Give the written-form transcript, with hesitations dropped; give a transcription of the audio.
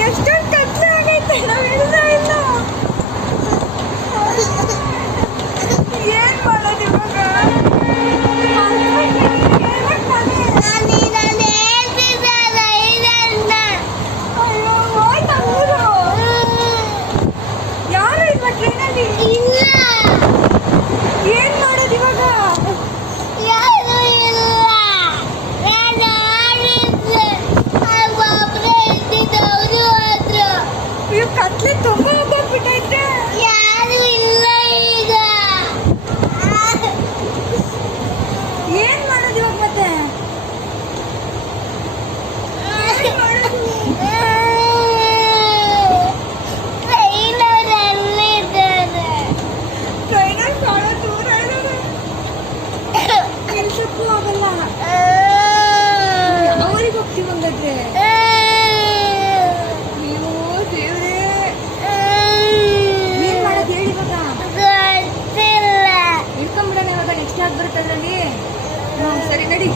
ಎಷ್ಟೊಂದು ಕತ್ಲೆ ಆಗೈತೆ ನಾವೆಲ್ಲ ಇಲ್ಲ ಏನ್ ಮಾಡೋದು ಇವಾಗ ಅಯ್ಯೋ ಹೋಯ್ತಾ ಊರು ಯಾರು ಇಲ್ವಾ ಟ್ರೈನಲ್ಲಿ ಏನ್ ಮಾಡೋದು ಇವಾಗ ಇವ್ ಕತ್ಲೆ ತುಂಬಾ ಹೋಗ್ಬಿಟ್ಟೈತೆ ಯಾರು ಇಲ್ಲ ಈಗ ಏನ್ ಮಾಡೋದು ಇವಾಗ ಮತ್ತೆ ಟ್ರೈನಲ್ಲಿ ಬಹಳ ದೂರ ಇದ್ದಾರೆ ನಿಮಿಷಕ್ಕೂ ಆಗಲ್ಲ ಅವರಿಗೆ ಹೋಗ್ತೀವಿ ಹಂಗಾದ್ರೆ ಅಯ್ಯೋ ದೇವ್ರೇ ಏನ್ ಮಾಡೋದು ಹೇಳಿ ಇವಾಗ ಇಳ್ಕೊಂಡ್ಬಿಡೋಣ ಇವಾಗ ನೆಕ್ಸ್ಟ್ ಆಗಿ ಬರುತ್ತೆ ಅದ್ರಲ್ಲಿ ಸರಿ ನಡಿ